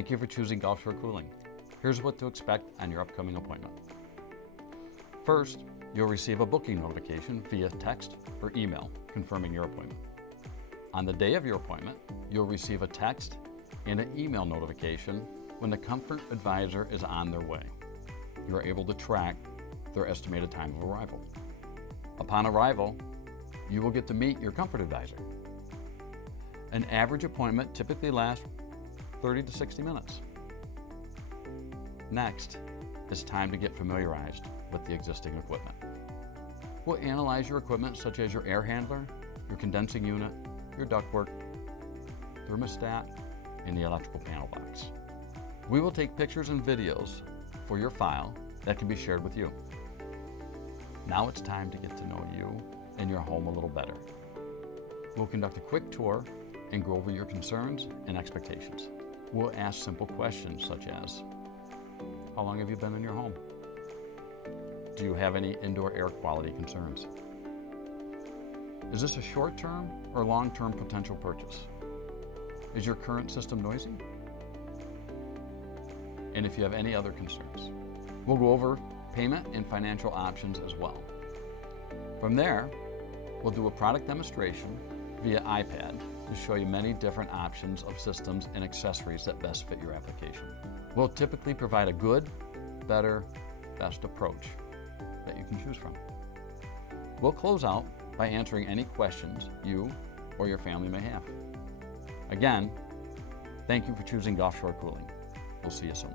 Thank you for choosing Gulf Shore Cooling. Here's what to expect on your upcoming appointment. First, you'll receive a booking notification via text or email confirming your appointment. On the day of your appointment, you'll receive a text and an email notification when the comfort advisor is on their way. You are able to track their estimated time of arrival. Upon arrival, you will get to meet your comfort advisor. An average appointment typically lasts 30 to 60 minutes. Next, it's time to get familiarized with the existing equipment. We'll analyze your equipment such as your air handler, your condensing unit, your ductwork, thermostat, and the electrical panel box. We will take pictures and videos for your file that can be shared with you. Now it's time to get to know you and your home a little better. We'll conduct a quick tour and go over your concerns and expectations. We'll ask simple questions such as, how long have you been in your home? Do you have any indoor air quality concerns? Is this a short-term or long-term potential purchase? Is your current system noisy? And if you have any other concerns. We'll go over payment and financial options as well. From there, we'll do a product demonstration via iPad to show you many different options of systems and accessories that best fit your application. We'll typically provide a good, better, best approach that you can choose from. We'll close out by answering any questions you or your family may have. Again, thank you for choosing Gulf Shore Cooling. We'll see you soon.